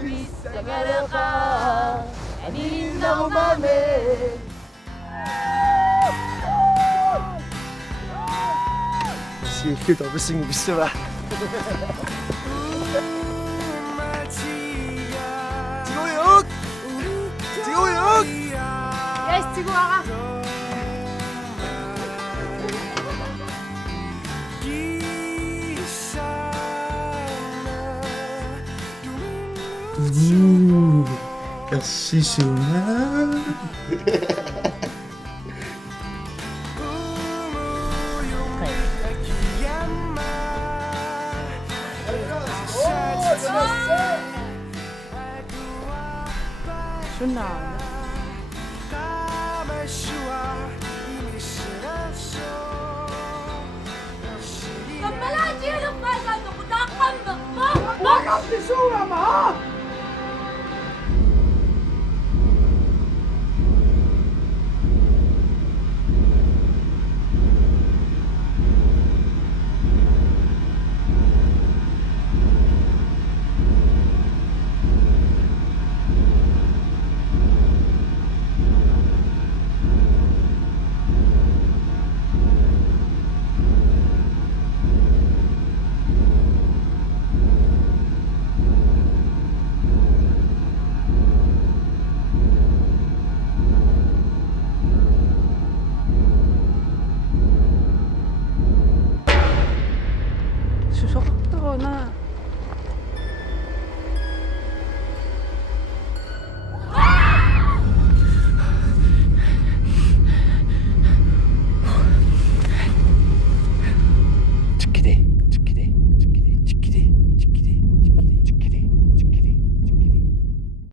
Wisagara ka, kanina umami. Sige, tapos yung gusto ba? 지고육! 지고육! Yes, 지고 가. 역시 시원한 좋나. Kamalaji ang baga to kutakam mo. Bakit pisura mo? 수석 또 나.